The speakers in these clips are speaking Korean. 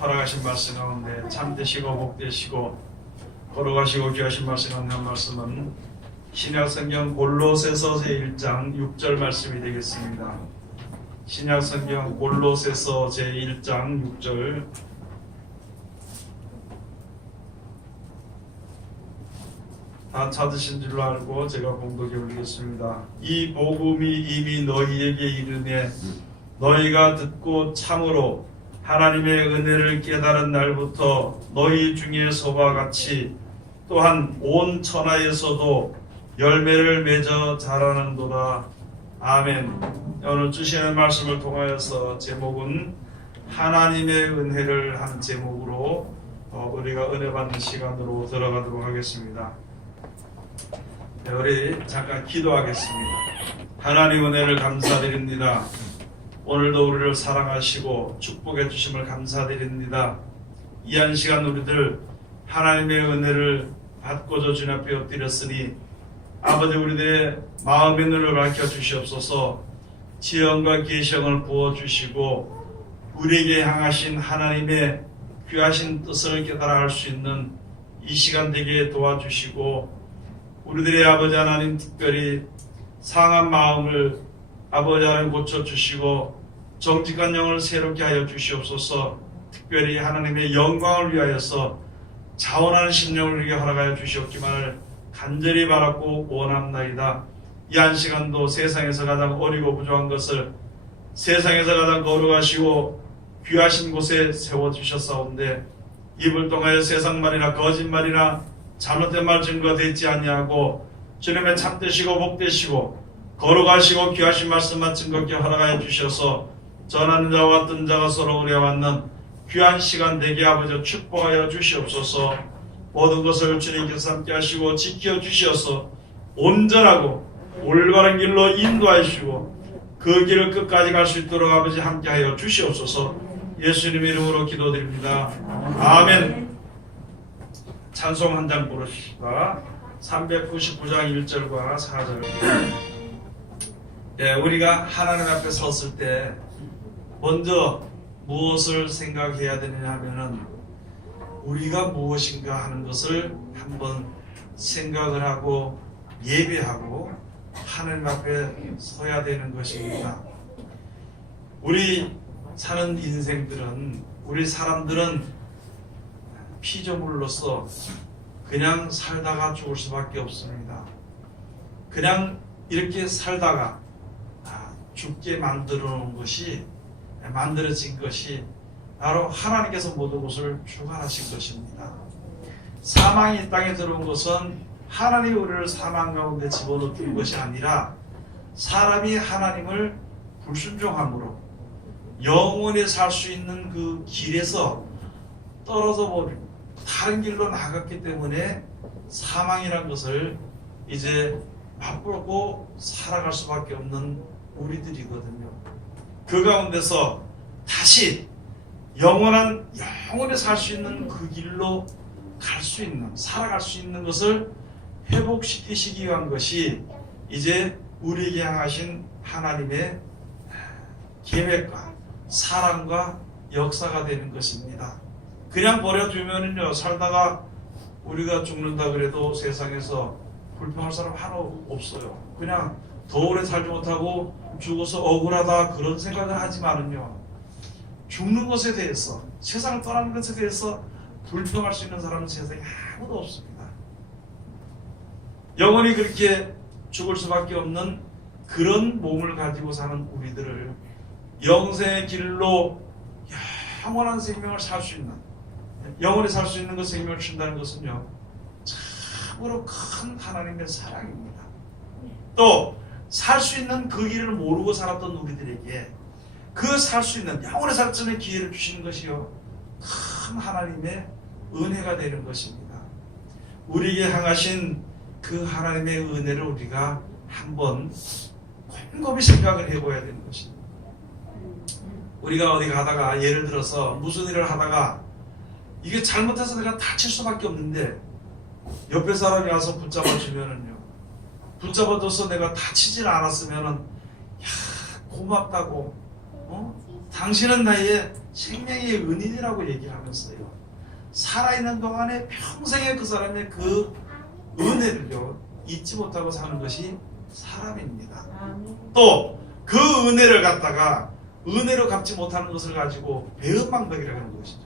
허락하신 말씀 가운데 참되시고 복되시고 걸어가시고 귀하신 말씀 가운데 한 말씀은 신약성경 골로새서 제1장 6절 말씀이 되겠습니다. 신약성경 골로새서 제1장 6절 다 찾으신 줄로 알고 제가 봉독해 올리겠습니다. 이 복음이 이미 너희에게 이르매 너희가 듣고 참으로 하나님의 은혜를 깨달은 날부터 너희 중에서와 같이 또한 온 천하에서도 열매를 맺어 자라는도다. 아멘. 오늘 주시는 말씀을 통하여서 제목은 하나님의 은혜를 하는 제목으로 우리가 은혜 받는 시간으로 들어가도록 하겠습니다. 네, 우리 잠깐 기도하겠습니다. 하나님 은혜를 감사드립니다. 오늘도 우리를 사랑하시고 축복해 주심을 감사드립니다. 이 한 시간 우리들 하나님의 은혜를 받고자 주님 앞에 엎드렸으니 아버지 우리들의 마음의 눈을 밝혀 주시옵소서. 지혜와 계시를 부어주시고 우리에게 향하신 하나님의 귀하신 뜻을 깨달아 할 수 있는 이 시간 되게 도와주시고 우리들의 아버지 하나님 특별히 상한 마음을 아버지 하나님 고쳐주시고 정직한 영을 새롭게 하여 주시옵소서. 특별히 하나님의 영광을 위하여서 자원하는 심령을 우리에게 허락하여 주시옵기만을 간절히 바랐고 원합나이다. 이 한 시간도 세상에서 가장 어리고 부족한 것을 세상에서 가장 거룩하시고 귀하신 곳에 세워주셨사온데 입을 통하여 세상말이나 거짓말이나 잘못된 말 증거되지 아니하고 주님의 참되시고 복되시고 거룩하시고 귀하신 말씀만 증거케 허락하여 주셔서 전하는 자와 듣는 자가 서로 의뢰받는 귀한 시간 되게 아버지 축복하여 주시옵소서. 모든 것을 주님께서 함께 하시고 지켜 주시어서 온전하고 올바른 길로 인도하여 주시고 그 길을 끝까지 갈 수 있도록 아버지 함께 하여 주시옵소서. 예수님의 이름으로 기도드립니다. 아멘. 찬송 한 장 부르시다. 399장 1절과 4절. 네, 우리가 하나님 앞에 섰을 때 먼저 무엇을 생각해야 되느냐 하면은 우리가 무엇인가 하는 것을 한번 생각을 하고 예배하고 하나님 앞에 서야 되는 것입니다. 우리 사는 인생들은 우리 사람들은 피조물로서 그냥 살다가 죽을 수밖에 없습니다. 그냥 이렇게 살다가 죽게 만들어진 것이 바로 하나님께서 모든 것을 주관하신 것입니다. 사망이 이 땅에 들어온 것은 하나님이 우리를 사망 가운데 집어넣은 것이 아니라 사람이 하나님을 불순종함으로 영원히 살 수 있는 그 길에서 떨어져 버리고 다른 길로 나갔기 때문에 사망이란 것을 이제 맛보고 살아갈 수밖에 없는 우리들이거든요. 그 가운데서 다시 영원히 살 수 있는 그 길로 갈 수 있는, 살아갈 수 있는 것을 회복시키시기 위한 것이 이제 우리에게 향하신 하나님의 계획과 사랑과 역사가 되는 것입니다. 그냥 버려두면은요, 살다가 우리가 죽는다 그래도 세상에서 불평할 사람 하나 없어요. 그냥 더 오래 살지 못하고 죽어서 억울하다 그런 생각을 하지만은요, 죽는 것에 대해서, 세상을 떠나는 것에 대해서 불평할 수 있는 사람은 세상에 아무도 없습니다. 영원히 그렇게 죽을 수밖에 없는 그런 몸을 가지고 사는 우리들을 영생의 길로 영원한 생명을 살 수 있는, 영원히 살 수 있는 그 생명을 준다는 것은요, 참으로 큰 하나님의 사랑입니다. 또 살 수 있는 그 길을 모르고 살았던 우리들에게 그 살 수 있는 영원히 살 수 있는 기회를 주시는 것이요, 큰 하나님의 은혜가 되는 것입니다. 우리에게 향하신 그 하나님의 은혜를 우리가 한번 곰곰이 생각을 해봐야 되는 것입니다. 우리가 어디 가다가 예를 들어서 무슨 일을 하다가 이게 잘못해서 내가 다칠 수밖에 없는데 옆에 사람이 와서 붙잡아 주면은요, 붙잡아줘서 내가 다치질 않았으면은 고맙다고, 당신은 나의 생명의 은인이라고 얘기를 하면서요, 살아있는 동안에 평생에 그 사람의 그 은혜를요 잊지 못하고 사는 것이 사람입니다. 또 그 은혜를 갖다가 은혜로 갚지 못하는 것을 가지고 배은망덕이라고 하는 것이죠.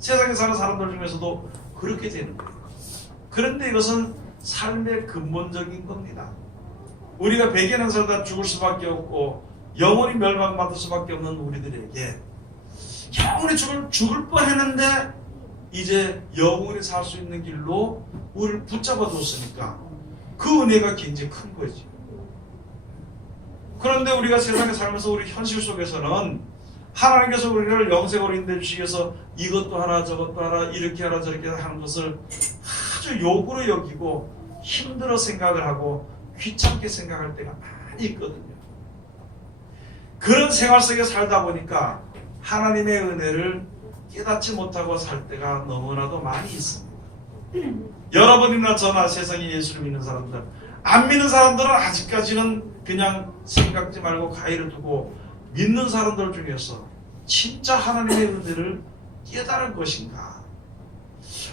세상에 사는 사람들 중에서도 그렇게 되는 거예요. 그런데 이것은 삶의 근본적인 겁니다. 우리가 백여년 살다 죽을 수밖에 없고 영원히 멸망받을 수밖에 없는 우리들에게 영원히 죽을 뻔했는데 이제 영원히 살 수 있는 길로 우리를 붙잡아 뒀으니까 그 은혜가 굉장히 큰 거지. 그런데 우리가 세상에 살면서 우리 현실 속에서는 하나님께서 우리를 영생으로 인도해 주시기 위해서 이것도 하라 저것도 하라 이렇게 하라 저렇게 하는 것을 아주 요구로 여기고 힘들어 생각을 하고 귀찮게 생각할 때가 많이 있거든요. 그런 생활 속에 살다 보니까 하나님의 은혜를 깨닫지 못하고 살 때가 너무나도 많이 있습니다. 여러분이나 저나 세상에 예수를 믿는 사람들, 안 믿는 사람들은 아직까지는 그냥 생각지 말고 가위를 두고 믿는 사람들 중에서 진짜 하나님의 은혜를 깨달은 것인가,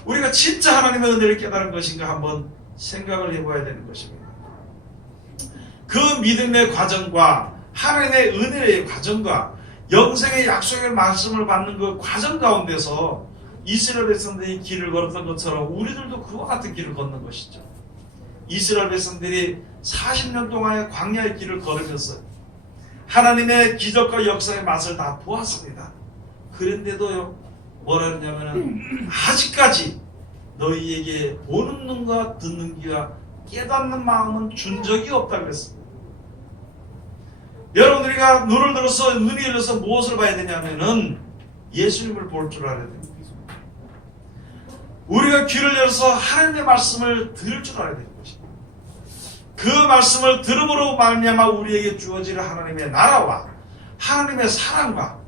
우리가 진짜 하나님의 은혜를 깨달은 것인가 한번 생각을 해봐야 되는 것입니다. 그 믿음의 과정과 하나님의 은혜의 과정과 영생의 약속의 말씀을 받는 그 과정 가운데서 이스라엘 백성들이 길을 걸었던 것처럼 우리들도 그와 같은 길을 걷는 것이죠. 이스라엘 백성들이 40년 동안의 광야의 길을 걸으면서 하나님의 기적과 역사의 맛을 다 보았습니다. 그런데도 뭐라 그러냐면 아직까지 너희에게 보는 눈과 듣는 귀와 깨닫는 마음은 준 적이 없다 그랬습니다. 여러분, 우리가 눈을 들어서 눈이 열려서 무엇을 봐야 되냐면은 예수님을 볼 줄 알아야 됩니다. 우리가 귀를 열어서 하나님의 말씀을 들을 줄 알아야 되는 것입니다. 그 말씀을 들음으로 말미암아 우리에게 주어질 하나님의 나라와 하나님의 사랑과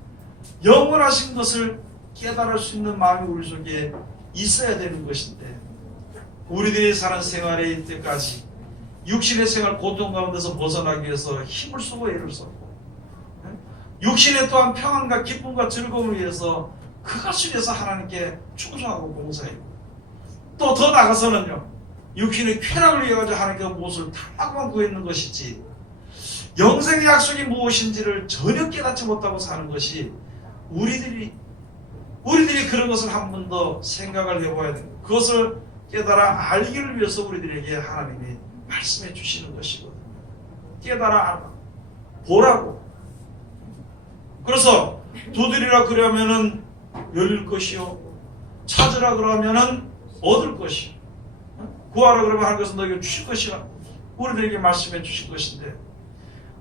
영원하신 것을 깨달을 수 있는 마음이 우리 속에 있어야 되는 것인데, 우리들이 사는 생활의 때까지 육신의 생활 고통 가운데서 벗어나기 위해서 힘을 쓰고 애를 썼고, 육신의 또한 평안과 기쁨과 즐거움을 위해서 그것을 위해서 하나님께 충성하고 봉사했고, 또 더 나가서는요, 육신의 쾌락을 위해 가지고 하나님께 무엇을 달라고만 구했는 것이지 영생의 약속이 무엇인지를 전혀 깨닫지 못하고 사는 것이 우리들이 그런 것을 한 번 더 생각을 해봐야 됩니다. 그것을 깨달아 알기를 위해서 우리들에게 하나님이 말씀해 주시는 것이거든요. 깨달아 보라고. 그래서 두드리라 그러면은 열릴 것이요, 찾으라 그러면은 얻을 것이요, 구하라 그러면 하는 것은 너에게 주실 것이라 우리들에게 말씀해 주실 것인데,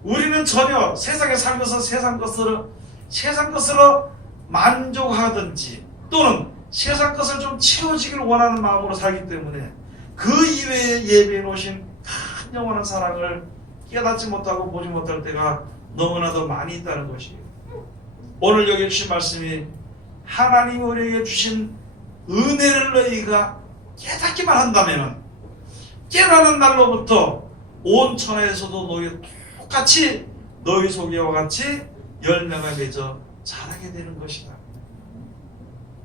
우리는 전혀 세상에 살면서 세상 것으로 만족하든지 또는 세상 것을 좀 채워지기를 원하는 마음으로 살기 때문에 그 이외에 예배해 놓으신 큰 영원한 사랑을 깨닫지 못하고 보지 못할 때가 너무나도 많이 있다는 것이에요. 오늘 여기 주신 말씀이 하나님이 우리에게 주신 은혜를 너희가 깨닫기만 한다면 깨닫는 날로부터 온 천하에서도 너희 똑같이 너희 소개와 같이 열매가 맺어 자라게 되는 것이다.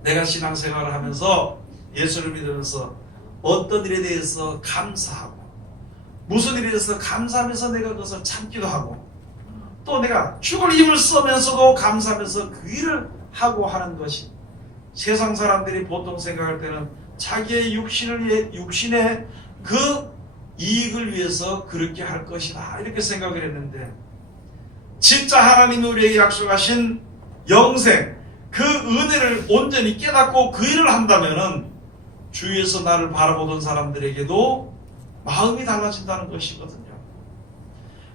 내가 신앙생활을 하면서 예수를 믿으면서 어떤 일에 대해서 감사하고 무슨 일에 대해서 감사하면서 내가 그것을 참기도 하고, 또 내가 죽을 힘을 쓰면서도 감사하면서 그 일을 하고 하는 것이, 세상 사람들이 보통 생각할 때는 자기의 육신의 그 이익을 위해서 그렇게 할 것이다 이렇게 생각을 했는데, 진짜 하나님이 우리에게 약속하신 영생, 그 은혜를 온전히 깨닫고 그 일을 한다면은 주위에서 나를 바라보던 사람들에게도 마음이 달라진다는 것이거든요.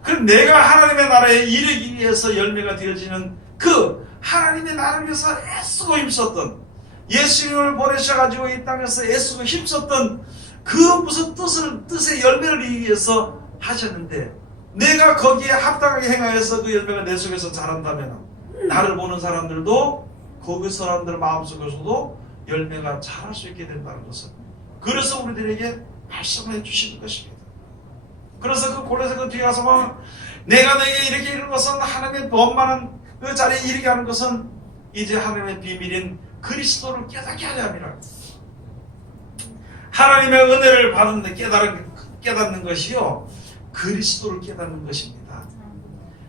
그럼 내가 하나님의 나라에 이르기 위해서 열매가 되어지는 그 하나님의 나라를 위해서 애쓰고 힘썼던, 예수님을 보내셔가지고 이 땅에서 애쓰고 힘썼던 그 무슨 뜻의 열매를 이루기 위해서 하셨는데, 내가 거기에 합당하게 행하여서 그 열매가 내 속에서 자란다면 나를 보는 사람들도 그 사람들 마음속에서도 열매가 자랄 수 있게 된다는 것을, 그래서 우리들에게 말씀을 해주시는 것입니다. 그래서 그 골에서 그 뒤에 가서 뭐 내가 너에게 이렇게 이루는 것은, 하나님의 원만한 그 자리에 이르게 하는 것은 이제 하나님의 비밀인 그리스도를 깨닫게 하려 함이라. 하나님의 은혜를 받는데 깨닫는 것이요, 그리스도를 깨닫는 것입니다.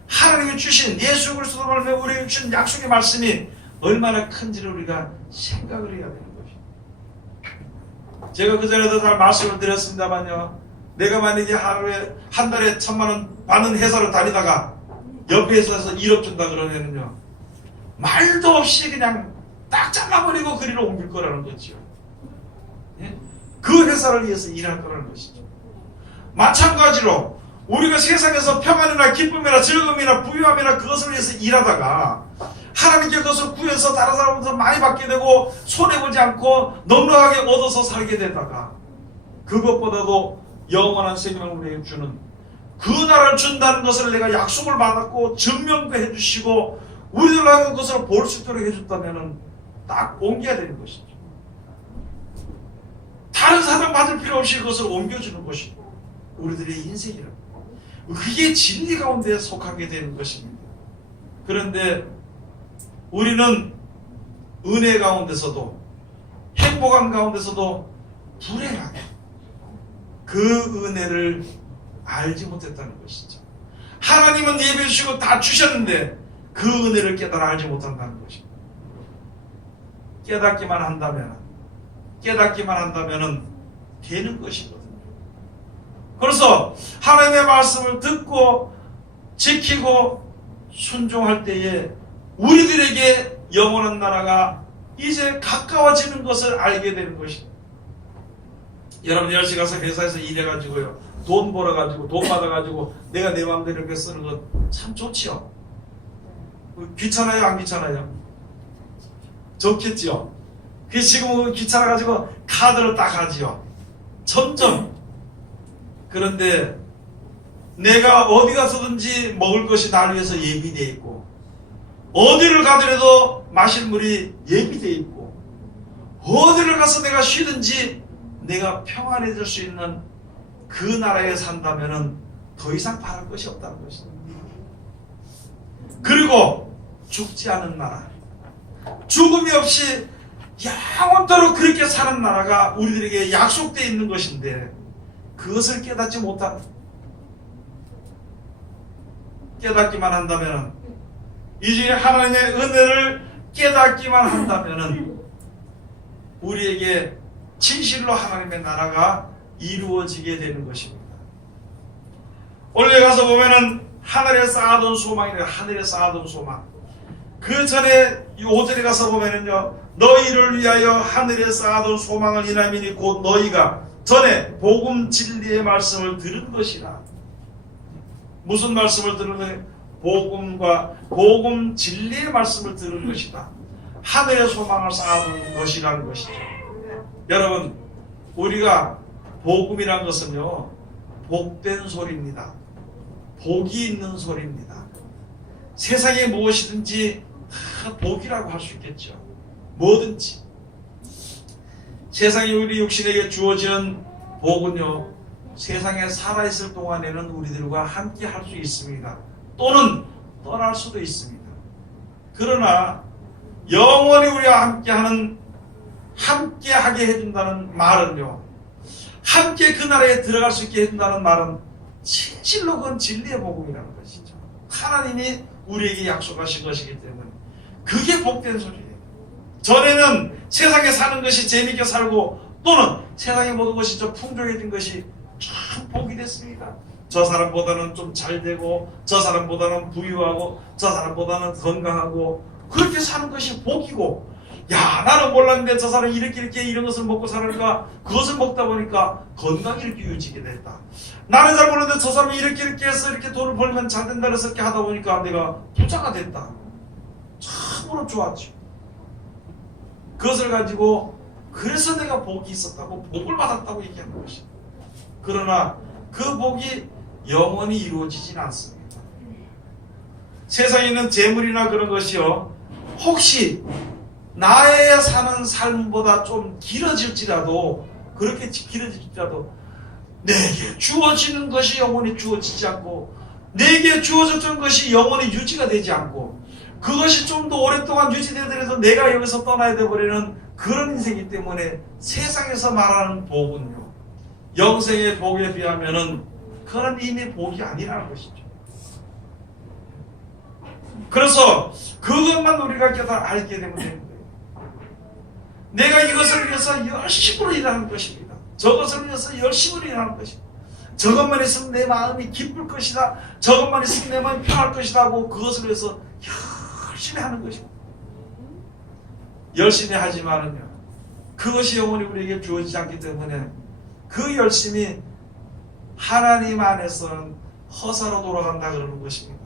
하나님이 주신 예수 그리스도로 말미암아 우리에게 주신 약속의 말씀이 얼마나 큰지를 우리가 생각을 해야 되는 것입니다. 제가 그전에도 잘 말씀을 드렸습니다만요, 내가 만약에 하루에 한 달에 1,000,000원 받는 회사를 다니다가 옆에 회사에서 1억 준다 그러면은요, 말도 없이 그냥 딱 잘라버리고 그리로 옮길 거라는 거죠. 예? 그 회사를 위해서 일할 거라는 것이죠. 마찬가지로 우리가 세상에서 평안이나 기쁨이나 즐거움이나 부유함이나 그것을 위해서 일하다가 하나님께 그것을 구해서 다른 사람부터 많이 받게 되고 손해보지 않고 넉넉하게 얻어서 살게 되다가 그것보다도 영원한 생명을 우리에게 주는 그 나라를 준다는 것을 내가 약속을 받았고 증명도 해주시고 우리들하고 그것을 볼 수 있도록 해줬다면 딱 옮겨야 되는 것이죠. 다른 사람 받을 필요 없이 그것을 옮겨주는 것이 우리들의 인생이라고. 그게 진리 가운데 속하게 되는 것입니다. 그런데 우리는 은혜 가운데서도 행복한 가운데서도 불행하게 그 은혜를 알지 못했다는 것이죠. 하나님은 예배 주시고 다 주셨는데 그 은혜를 깨달아 알지 못한다는 것입니다. 깨닫기만 한다면 되는 것이거든요. 그래서 하나님의 말씀을 듣고 지키고 순종할 때에 우리들에게 영원한 나라가 이제 가까워지는 것을 알게 되는 것입니다. 여러분 10시 가서 회사에서 일해가지고요, 돈 벌어가지고 돈 받아가지고 내가 내 마음대로 이렇게 쓰는 것 참 좋지요. 귀찮아요, 안 귀찮아요? 좋겠지요. 그래서 지금 귀찮아가지고 카드를 딱 하지요. 점점. 그런데 내가 어디 가서든지 먹을 것이 나를 위해서 예비되어 있고 어디를 가더라도 마실 물이 예비되어 있고 어디를 가서 내가 쉬든지 내가 평안해질 수 있는 그 나라에 산다면 더 이상 바랄 것이 없다는 것입니다. 그리고 죽지 않은 나라, 죽음이 없이 영원토록 그렇게 사는 나라가 우리들에게 약속되어 있는 것인데 그것을 깨닫지 못한, 깨닫기만 한다면, 이제 하나님의 은혜를 깨닫기만 한다면 우리에게 진실로 하나님의 나라가 이루어지게 되는 것입니다. 원래 가서 보면은 하늘에 쌓아둔 소망이래요. 하늘에 쌓아둔 소망. 그 전에 5절에 가서 보면은요, 너희를 위하여 하늘에 쌓아둔 소망을 인하미니 곧 너희가 전에 복음 진리의 말씀을 들은 것이라. 무슨 말씀을 들은 거예요? 복음 진리의 말씀을 들은 것이다. 하늘의 소망을 쌓아둔 것이라는 것이죠. 여러분, 우리가 복음이란 것은요, 복된 소리입니다. 복이 있는 소리입니다. 세상에 무엇이든지 다 복이라고 할 수 있겠죠. 뭐든지. 세상에 우리 육신에게 주어지는 복은요, 세상에 살아있을 동안에는 우리들과 함께 할 수 있습니다. 또는 떠날 수도 있습니다. 그러나 영원히 우리와 함께 하게 해준다는 말은요, 함께 그 나라에 들어갈 수 있게 해준다는 말은 진실로 그건 진리의 복음이라는 것이죠. 하나님이 우리에게 약속하신 것이기 때문에 그게 복된 소리예요. 전에는 세상에 사는 것이 재미있게 살고 또는 세상의 모든 것이 좀 풍족해진 것이 참 복이 됐습니다. 저 사람보다는 좀 잘 되고 저 사람보다는 부유하고 저 사람보다는 건강하고 그렇게 사는 것이 복이고, 야, 나는 몰랐는데 저 사람이 이렇게 이런 것을 먹고 살으니까 그것을 먹다 보니까 건강이 이렇게 유지게 됐다. 나는 잘 모르는데 저 사람이 이렇게 해서 이렇게 돈을 벌면 잘 된다 해서 이렇게 하다 보니까 내가 부자가 됐다. 참으로 좋았죠. 그것을 가지고 그래서 내가 복이 있었다고, 복을 받았다고 얘기하는 것이다. 그러나 그 복이 영원히 이루어지진 않습니다. 세상에 있는 재물이나 그런 것이요, 혹시 나의 사는 삶보다 좀 길어질지라도, 그렇게 길어질지라도 내게 주어지는 것이 영원히 주어지지 않고 내게 주어졌던 것이 영원히 유지가 되지 않고 그것이 좀 더 오랫동안 유지되더라도 내가 여기서 떠나야 돼버리는 그런 인생이기 때문에 세상에서 말하는 복은요, 영생의 복에 비하면은 그건 이미 복이 아니라는 것이죠. 그래서 그것만 우리가 깨달아 알게 되면 되는 거예요. 내가 이것을 위해서 열심으로 일하는 것입니다. 저것을 위해서 열심으로 일하는 것입니다. 저것만 있으면 내 마음이 기쁠 것이다. 저것만 있으면 내 마음이 편할 것이다 하고 그것을 위해서 열심히 하는 것입니다. 열심히 하지만은요, 그것이 영원히 우리에게 주어지지 않기 때문에 그 열심이 하나님 안에서는 허사로 돌아간다 그러는 것입니다.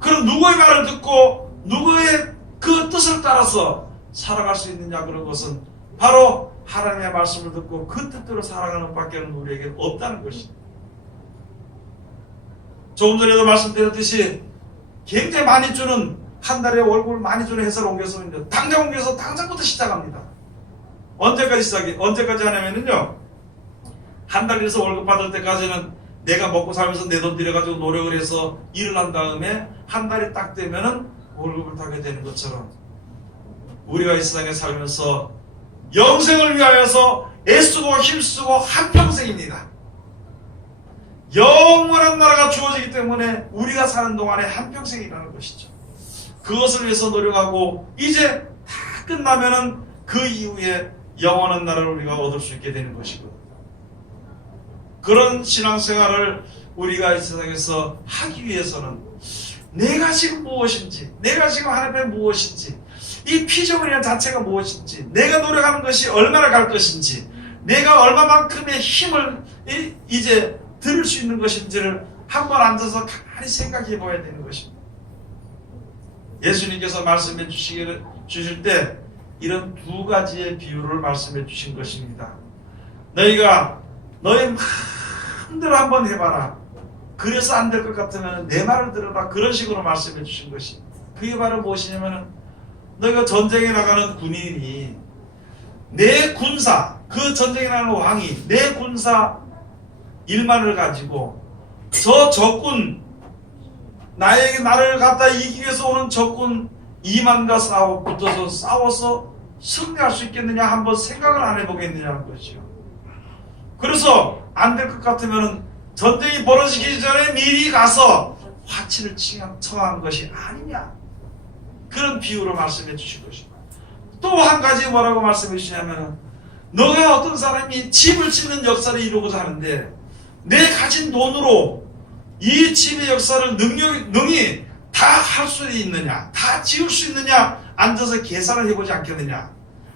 그럼 누구의 말을 듣고 누구의 그 뜻을 따라서 살아갈 수 있느냐 그런 것은 바로 하나님의 말씀을 듣고 그 뜻대로 살아가는 밖에는 우리에게 없다는 것입니다. 조금 전에도 말씀드렸듯이 굉장히 많이 주는, 한 달에 월급을 많이 주는 회사를 옮겨서 당장 옮겨서 당장부터 시작합니다. 언제까지 하냐면요, 한 달 일해서 월급 받을 때까지는 내가 먹고 살면서 내 돈 들여가지고 노력을 해서 일을 한 다음에 한 달이 딱 되면은 월급을 타게 되는 것처럼 우리가 이 세상에 살면서 영생을 위하여서 애쓰고 힘쓰고 한평생입니다. 영원한 나라가 주어지기 때문에 우리가 사는 동안에 한평생이라는 것이죠. 그것을 위해서 노력하고 이제 다 끝나면은 그 이후에 영원한 나라를 우리가 얻을 수 있게 되는 것이고, 그런 신앙생활을 우리가 이 세상에서 하기 위해서는 내가 지금 무엇인지, 내가 지금 하나님 앞에 무엇인지, 이 피조물이라는 자체가 무엇인지, 내가 노력하는 것이 얼마나 갈 것인지, 내가 얼마만큼의 힘을 이제 들을 수 있는 것인지를 한번 앉아서 가만히 생각해 봐야 되는 것입니다. 예수님께서 말씀해 주실 때 이런 두 가지의 비유를 말씀해 주신 것입니다. 너희가 너의 마음대로 한번 해봐라. 그래서 안 될 것 같으면 내 말을 들어라. 그런 식으로 말씀해 주신 것이, 그게 바로 무엇이냐면은, 너희가 전쟁에 나가는 군인이 내 군사, 그 전쟁에 나가는 왕이 내 군사 1만을 가지고 저 적군, 나를 갖다 이기기 위해서 오는 적군 2만과 붙어서 싸워서 승리할 수 있겠느냐 한번 생각을 안 해보겠느냐는 것이요. 그래서 안 될 것 같으면 전쟁이 벌어지기 전에 미리 가서 화치를 청한 것이 아니냐, 그런 비유로 말씀해 주신 것입니다. 또 한 가지 뭐라고 말씀해 주시냐면, 너가 어떤 사람이 집을 짓는 역사를 이루고자 하는데 내 가진 돈으로 이 집의 역사를 능히 다 할 수 있느냐, 다 지을 수 있느냐 앉아서 계산을 해보지 않겠느냐.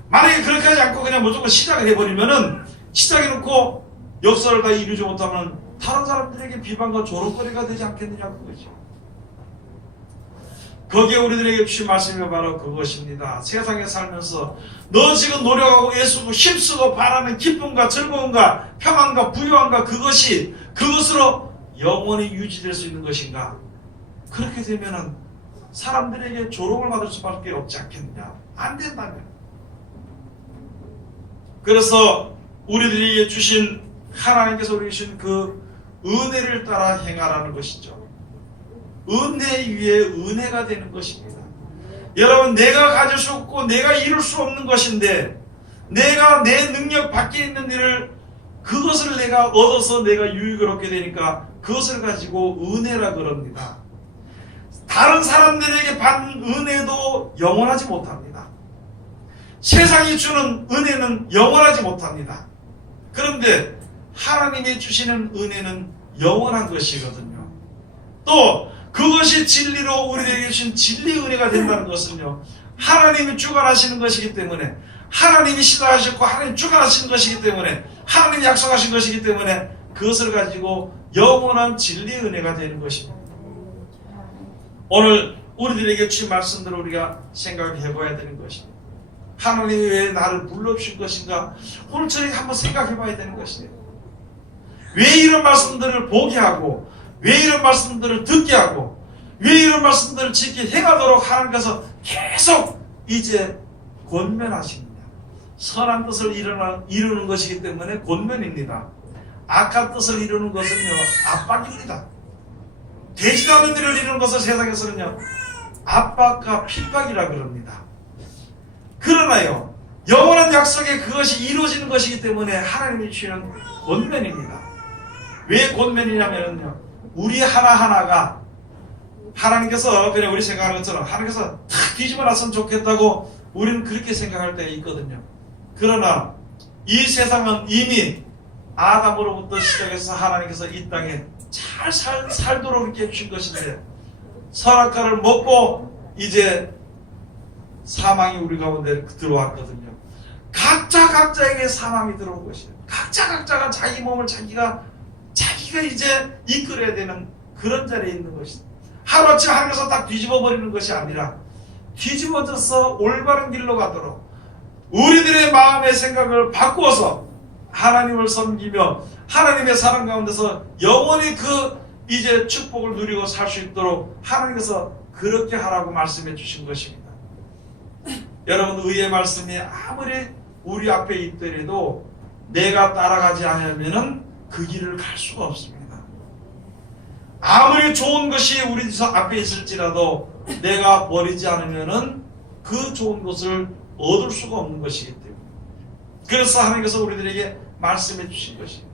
만약에 그렇게 하지 않고 그냥 무조건 시작을 해버리면은, 시작해놓고 역사를 다 이루지 못하면 다른 사람들에게 비방과 조롱거리가 되지 않겠느냐 그거죠. 거기에 우리들에게 주신 말씀이 바로 그것입니다. 세상에 살면서 너 지금 노력하고 애쓰고 힘쓰고 바라는 기쁨과 즐거움과 평안과 부유함과 그것으로 영원히 유지될 수 있는 것인가? 그렇게 되면은 사람들에게 조롱을 받을 수밖에 없지 않겠느냐? 안 된다면. 그래서 우리들에게 주신, 하나님께서 우리에게 주신 그 은혜를 따라 행하라는 것이죠. 은혜 위에 은혜가 되는 것입니다. 여러분, 내가 가질 수 없고 내가 이룰 수 없는 것인데, 내가 내 능력 밖에 있는 일을, 그것을 내가 얻어서 내가 유익을 얻게 되니까 그것을 가지고 은혜라 그럽니다. 다른 사람들에게 받는 은혜도 영원하지 못합니다. 세상이 주는 은혜는 영원하지 못합니다. 그런데 하나님이 주시는 은혜는 영원한 것이거든요. 또 그것이 진리로 우리에게 주신 진리 은혜가 된다는 것은요, 하나님이 주관하시는 것이기 때문에, 하나님이 시작하셨고 하나님이 주관하시는 것이기 때문에, 하나님이 약속하신 것이기 때문에 그것을 가지고 영원한 진리 은혜가 되는 것입니다. 오늘 우리들에게 주신 말씀들을 우리가 생각해 봐야 되는 것입니다. 하나님이 왜 나를 불러주신 것인가? 오늘 저희가 한번 생각해 봐야 되는 것이에요. 왜 이런 말씀들을 보게 하고, 왜 이런 말씀들을 듣게 하고, 왜 이런 말씀들을 지키 행하도록 하나님께서 계속 이제 권면하십니다. 선한 뜻을 이루는 것이기 때문에 권면입니다. 악한 뜻을 이루는 것은요, 압박입니다. 되지도 않는 일을 이루는 것을 세상에서는요 압박과 핍박이라 그럽니다. 그러나요 영원한 약속에 그것이 이루어지는 것이기 때문에 하나님이 주시는 권면입니다. 왜 권면이냐면요 우리 하나하나가 하나님께서 그냥 우리 생각하는 것처럼 하나님께서 탁 뒤집어 놨으면 좋겠다고 우리는 그렇게 생각할 때가 있거든요. 그러나 이 세상은 이미 아담으로부터 시작해서 하나님께서 이 땅에 잘 살도록 이렇게 해주신 것인데 선악과를 먹고 이제 사망이 우리 가운데 들어왔거든요. 각자에게 사망이 들어온 것이에요. 각자가 자기 몸을 자기가 이제 이끌어야 되는 그런 자리에 있는 것이다. 하루아침 하늘에서 딱 뒤집어 버리는 것이 아니라 뒤집어져서 올바른 길로 가도록 우리들의 마음의 생각을 바꾸어서 하나님을 섬기며 하나님의 사랑 가운데서 영원히 그 이제 축복을 누리고 살 수 있도록 하나님께서 그렇게 하라고 말씀해 주신 것입니다. 여러분 의의 말씀이 아무리 우리 앞에 있더라도 내가 따라가지 않으면 그 길을 갈 수가 없습니다. 아무리 좋은 것이 우리 앞에 있을지라도 내가 버리지 않으면 그 좋은 것을 얻을 수가 없는 것이기 때문에 그래서 하나님께서 우리들에게 말씀해 주신 것입니다.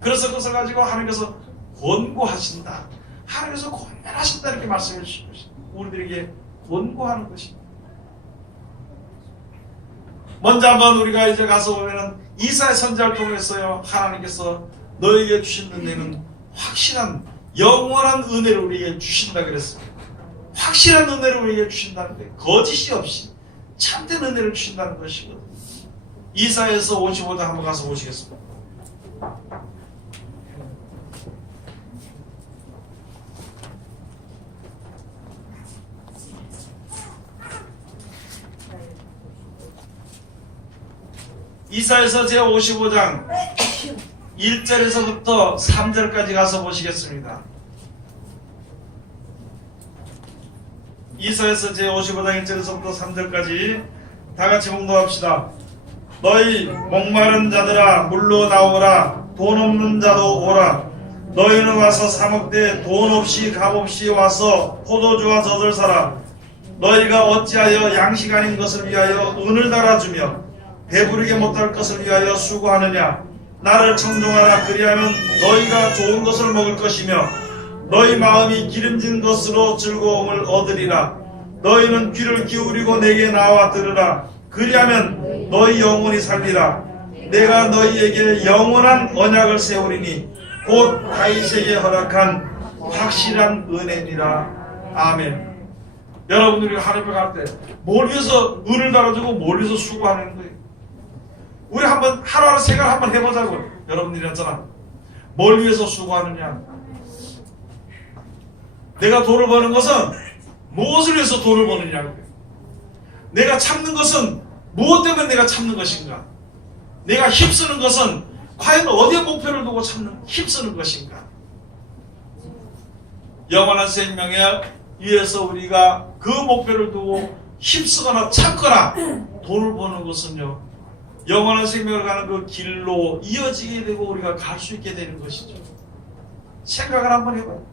그래서 그것을 가지고 하나님께서 권고하신다. 하나님께서 권면하신다 이렇게 말씀해 주신 것입니다. 우리들에게 권고하는 것입니다. 먼저 한번 우리가 이제 가서 보면은 이사야 선지자를 통해서요 하나님께서 너에게 주신 은혜는 확실한 영원한 은혜를 우리에게 주신다 그랬습니다. 확실한 은혜를 우리에게 주신다는 게 거짓이 없이 참된 은혜를 주신다는 것이거든요. 이사야서 55장 한번 가서 보시겠습니다. 이사야서 제55장 1절에서부터 3절까지 가서 보시겠습니다. 이사야서 제55장 1절에서부터 3절까지 다같이 봉독합시다. 너희 목마른 자들아 물로 나오라. 돈 없는 자도 오라. 너희는 와서 사 먹되 돈 없이 값 없이 와서 포도주와 젖을 사라. 너희가 어찌하여 양식 아닌 것을 위하여 은을 달아주며 배부르게 못할 것을 위하여 수고하느냐. 나를 청종하라. 그리하면 너희가 좋은 것을 먹을 것이며 너희 마음이 기름진 것으로 즐거움을 얻으리라. 너희는 귀를 기울이고 내게 나와 들으라. 그리하면 너희 영혼이 살리라. 내가 너희에게 영원한 언약을 세우리니 곧 다윗에게 허락한 확실한 은혜니라. 아멘. 여러분들이 하나님을 갈 때 뭘 위해서 은을 달아주고 뭘 위해서 수고하는 거예요. 우리 한번 하루하루 생각 한번 해보자고. 여러분들이 했잖아. 뭘 위해서 수고하느냐. 내가 돈을 버는 것은 무엇을 위해서 돈을 버느냐고. 내가 참는 것은 무엇 때문에 내가 참는 것인가. 내가 힘쓰는 것은 과연 어디에 목표를 두고 힘쓰는 것인가. 영원한 생명에 위해서 우리가 그 목표를 두고 힘쓰거나 참거나 돈을 버는 것은요 영원한 생명을 가는 그 길로 이어지게 되고 우리가 갈 수 있게 되는 것이죠. 생각을 한번 해봐요.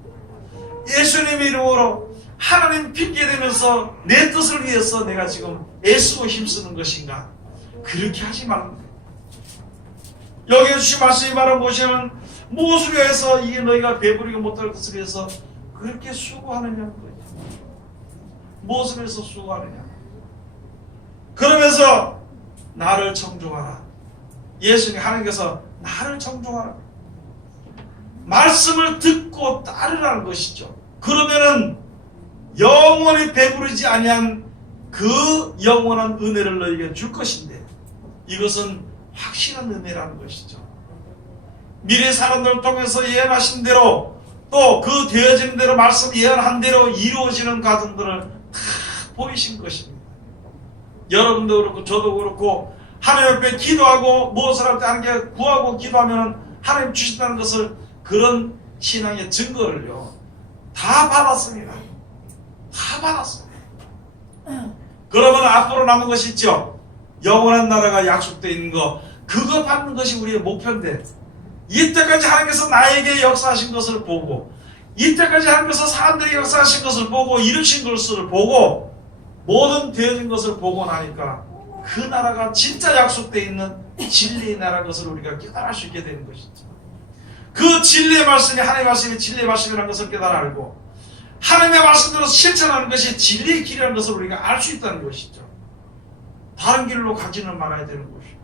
예수님 이름으로 하나님 핑계 대면서 내 뜻을 위해서 내가 지금 애쓰고 힘쓰는 것인가? 그렇게 하지 말는 거예요. 여기에 주신 말씀이 말한 보시면 무엇을 위해서 이게 너희가 배부르게 못할 것을 위해서 그렇게 수고하느냐는 거예요. 무엇을 위해서 수고하느냐? 그러면서 나를 청종하라. 예수님 하나님께서 나를 청종하라. 말씀을 듣고 따르라는 것이죠. 그러면은 영원히 배부르지 아니한 그 영원한 은혜를 너희에게 줄 것인데 이것은 확실한 은혜라는 것이죠. 미래 사람들을 통해서 예언하신 대로 또 그 되어진 대로 말씀 예언한 대로 이루어지는 과정들을 다 보이신 것입니다. 여러분도 그렇고 저도 그렇고 하나님 앞에 기도하고 무엇을 할 때 하는 게 구하고 기도하면 하나님 주신다는 것을 그런 신앙의 증거를요 다 받았습니다. 다 받았습니다. 그러면 앞으로 남은 것이 있죠. 영원한 나라가 약속되어 있는 거 그거 받는 것이 우리의 목표인데 이때까지 하나님께서 나에게 역사하신 것을 보고 이때까지 하나님께서 사람들이 역사하신 것을 보고 이루신 것을 보고 모든 되어진 것을 보고 나니까 그 나라가 진짜 약속되어 있는 진리의 나라인 것을 우리가 깨달을 수 있게 되는 것이죠. 그 진리의 말씀이 하나님의 말씀이 진리의 말씀이라는 것을 깨달아 알고 하나님의 말씀대로 실천하는 것이 진리의 길이라는 것을 우리가 알 수 있다는 것이죠. 다른 길로 가지는 말아야 되는 것이고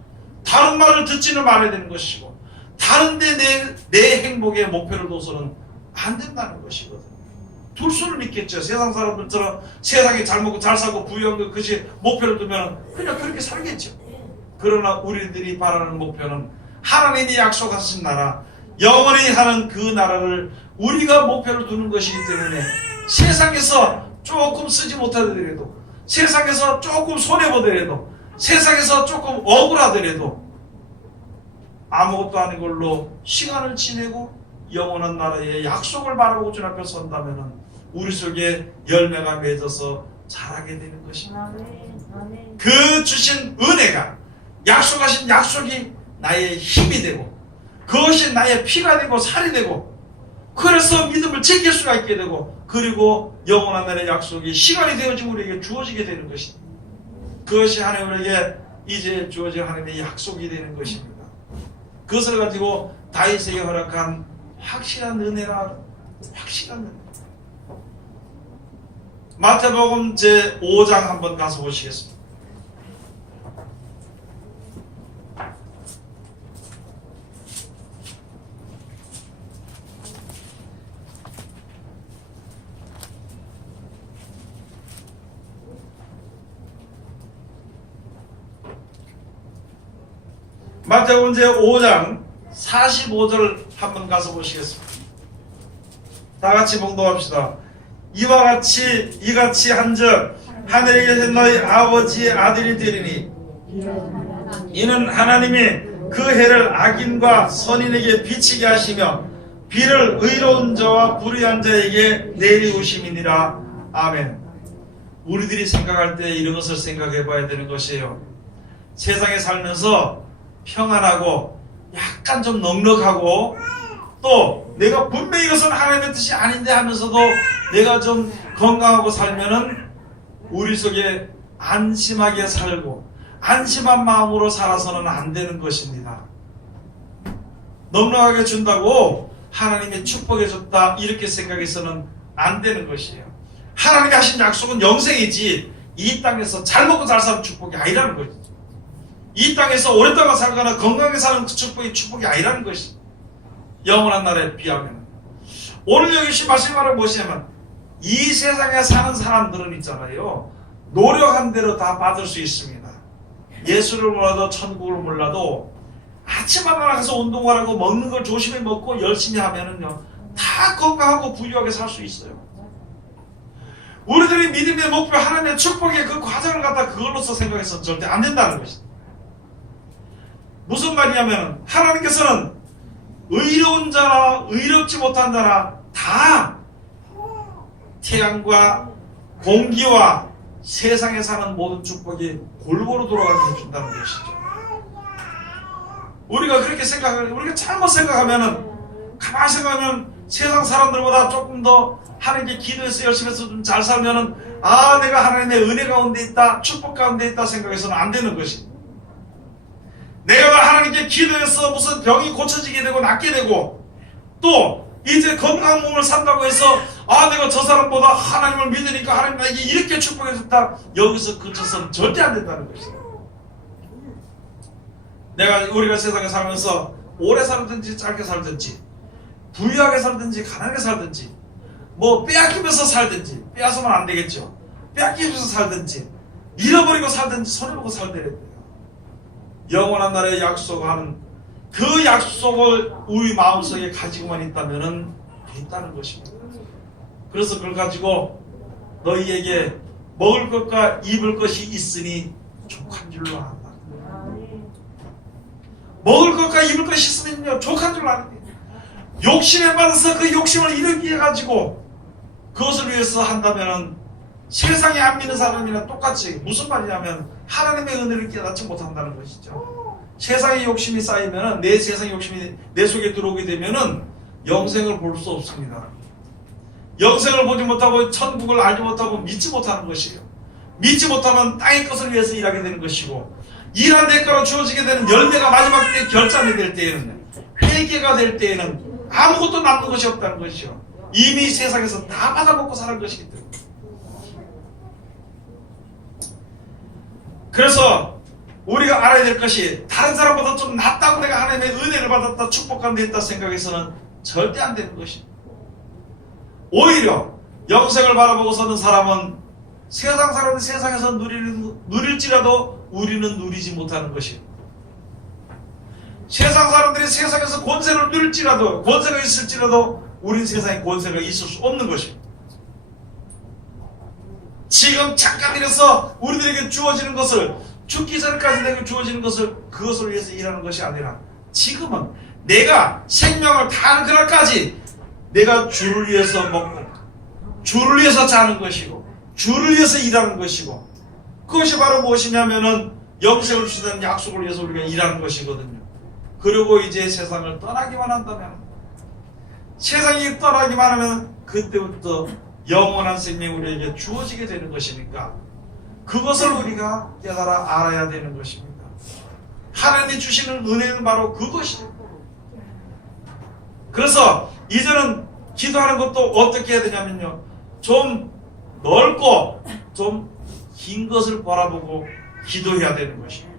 다른 말을 듣지는 말아야 되는 것이고 다른데 내 행복의 목표를 둬서는 안 된다는 것이거든요. 둘 수는 있겠죠. 세상 사람들처럼 세상에 잘 먹고 잘 살고 부유한 것 그것이 목표를 두면 그냥 그렇게 살겠죠. 그러나 우리들이 바라는 목표는 하나님이 약속하신 나라, 영원히 하는 그 나라를 우리가 목표를 두는 것이기 때문에 세상에서 조금 쓰지 못하더라도 세상에서 조금 손해보더라도 세상에서 조금 억울하더라도 아무것도 아닌 걸로 시간을 지내고 영원한 나라의 약속을 바라보고 주님 앞에 선다면 우리 속에 열매가 맺어서 자라게 되는 것입니다. 그 주신 은혜가 약속하신 약속이 나의 힘이 되고 그것이 나의 피가 되고 살이 되고 그래서 믿음을 지킬 수가 있게 되고 그리고 영원한 나라의 약속이 시간이 되어지면 우리에게 주어지게 되는 것입니다. 그것이 하나님에게 이제 주어진 하나님의 약속이 되는 것입니다. 그것을 가지고 다윗에게 허락한 확실한 은혜라 확실한 은혜. 마태복음 제5장 한번 가서 보시겠습니다. 마태복음 제5장 45절 한번 가서 보시겠습니다. 다 같이 봉독합시다. 이와 같이 이같이 한즉 하늘에 계신 너희 아버지의 아들이 되리니 이는 하나님이 그 해를 악인과 선인에게 비치게 하시며 비를 의로운 자와 불의한 자에게 내리우심이니라. 아멘. 우리들이 생각할 때 이런 것을 생각해 봐야 되는 것이에요. 세상에 살면서 평안하고 약간 좀 넉넉하고 또 내가 분명히 이것은 하나님의 뜻이 아닌데 하면서도 내가 좀 건강하고 살면은 우리 속에 안심하게 살고 안심한 마음으로 살아서는 안 되는 것입니다. 넉넉하게 준다고 하나님의 축복해 줬다 이렇게 생각해서는 안 되는 것이에요. 하나님이 하신 약속은 영생이지 이 땅에서 잘 먹고 잘 사는 축복이 아니라는 거죠. 이 땅에서 오랫동안 살거나 건강하게 사는 축복이 아니라는 것이 영원한 나라에 비하면 오늘 여기 말씀이 말하는 무엇이냐면 이 세상에 사는 사람들은 있잖아요. 노력한 대로 다 받을 수 있습니다. 예수를 몰라도 천국을 몰라도 아침마다 나가서 운동을 하고 먹는 걸 조심히 먹고 열심히 하면은요 다 건강하고 부유하게 살 수 있어요. 우리들이 믿음의 목표 하나님의 축복의 그 과정을 갖다 그걸로서 생각해서 절대 안 된다는 것입니다. 무슨 말이냐면 하나님께서는 의로운 자나 의롭지 못한 자나 다 태양과 공기와 세상에 사는 모든 축복이 골고루 돌아가게 해준다는 것이죠. 우리가 그렇게 생각하면 우리가 잘못 생각하면은 가만히 생각하면 세상 사람들보다 조금 더 하나님께 기도해서 열심히 해서 좀 잘 살면은 아 내가 하나님의 은혜 가운데 있다 축복 가운데 있다 생각해서는 안 되는 것입니다. 내가 하나님께 기도해서 무슨 병이 고쳐지게 되고 낫게 되고 또 이제 건강한 몸을 산다고 해서 아 내가 저 사람보다 하나님을 믿으니까 하나님 나에게 이렇게 축복해줬다 여기서 그쳐서는 절대 안 된다는 것이다. 우리가 세상에 살면서 오래 살든지 짧게 살든지 부유하게 살든지 가난하게 살든지 뭐 빼앗기면서 살든지 빼앗으면 안 되겠죠. 빼앗기면서 살든지 잃어버리고 살든지 손해보고 살더라도 영원한 나라의 약속하는 그 약속을 우리 마음속에 가지고만 있다면은 됐다는 것입니다. 그래서 그걸 가지고 너희에게 먹을 것과 입을 것이 있으니 족한 줄로 안다. 먹을 것과 입을 것이 있으면요 족한 줄로 안다. 욕심에 빠져서 그 욕심을 이루게 해가지고 그것을 위해서 한다면은 세상에 안 믿는 사람이랑 똑같이 무슨 말이냐면 하나님의 은혜를 깨닫지 못한다는 것이죠. 세상의 욕심이 쌓이면 내 세상의 욕심이 내 속에 들어오게 되면은 영생을 볼 수 없습니다. 영생을 보지 못하고 천국을 알지 못하고 믿지 못하는 것이에요. 믿지 못하면 땅의 것을 위해서 일하게 되는 것이고, 일한 대가로 주어지게 되는 열매가 마지막 때 결산이 될 때에는, 회개가 될 때에는 아무것도 남는 것이 없다는 것이죠. 이미 세상에서 다 받아먹고 사는 것이기 때문에. 그래서 우리가 알아야 될 것이, 다른 사람보다 좀 낫다고 내가 하나님의 은혜를 받았다, 축복한 데 있다 생각해서는 절대 안 되는 것입니다. 오히려 영생을 바라보고 서는 사람은 세상 사람이 세상에서 누릴지라도 우리는 누리지 못하는 것이에요. 세상 사람들이 세상에서 권세를 누릴지라도, 권세가 있을지라도 우린 세상에 권세가 있을 수 없는 것이에요. 지금 잠깐이라서 우리들에게 주어지는 것을, 죽기 전까지 내게 주어지는 것을, 그것을 위해서 일하는 것이 아니라, 지금은 내가 생명을 다하는 그날까지 내가 주를 위해서 먹고, 주를 위해서 자는 것이고, 주를 위해서 일하는 것이고, 그것이 바로 무엇이냐면은 영생을 주시는 약속을 위해서 우리가 일하는 것이거든요. 그리고 이제 세상을 떠나기만 한다면, 세상이 떠나기만 하면 그때부터 영원한 생명이 우리에게 주어지게 되는 것이니까, 그것을 우리가 깨달아 알아야 되는 것입니다. 하나님이 주시는 은혜는 바로 그것이죠. 그래서 이제는 기도하는 것도 어떻게 해야 되냐면요, 좀 넓고 좀 긴 것을 바라보고 기도해야 되는 것입니다.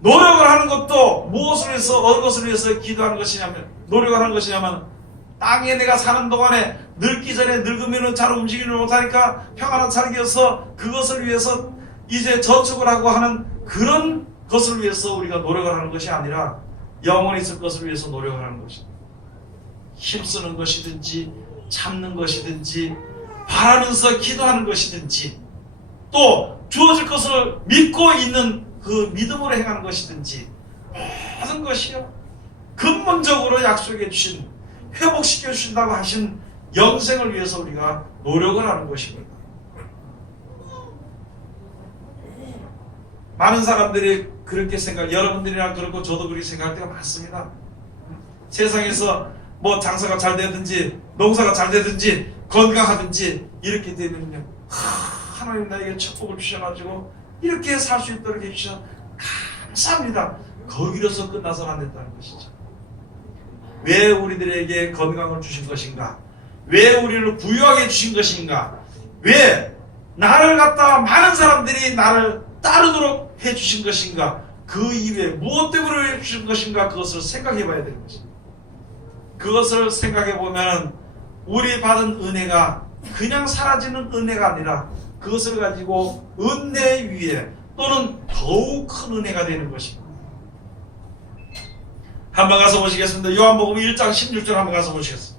노력을 하는 것도 무엇을 위해서, 어느 것을 위해서 기도하는 것이냐면, 노력을 하는 것이냐면, 땅에 내가 사는 동안에 늙기 전에, 늙으면 잘 움직이지 못하니까 평안한 살기여서 그것을 위해서 이제 저축을 하고 하는 그런 것을 위해서 우리가 노력을 하는 것이 아니라, 영원히 있을 것을 위해서 노력을 하는 것입니다. 힘쓰는 것이든지 참는 것이든지 바라면서 기도하는 것이든지, 또 주어질 것을 믿고 있는 그 믿음으로 행하는 것이든지, 모든 것이요, 근본적으로 약속해 주신, 회복시켜 주신다고 하신 영생을 위해서 우리가 노력을 하는 것입니다. 많은 사람들이 그렇게 여러분들이나 그렇고 저도 그렇게 생각할 때가 많습니다. 세상에서 뭐 장사가 잘 되든지 농사가 잘 되든지 건강하든지 이렇게 되면요, 하나님 나에게 축복을 주셔가지고 이렇게 살 수 있도록 해주셔서 감사합니다. 거기로서 끝나서는 안 된다는 것이죠. 왜 우리들에게 건강을 주신 것인가? 왜 우리를 부유하게 주신 것인가? 왜 나를 갖다가 많은 사람들이 나를 따르도록 해주신 것인가? 그 이외에 무엇 때문에 해주신 것인가? 그것을 생각해 봐야 되는 것입니다. 그것을 생각해 보면 우리 받은 은혜가 그냥 사라지는 은혜가 아니라, 그것을 가지고 은혜 위에 또는 더욱 큰 은혜가 되는 것입니다. 한번 가서 보시겠습니다. 요한복음 1장 16절 한번 가서 보시겠습니다.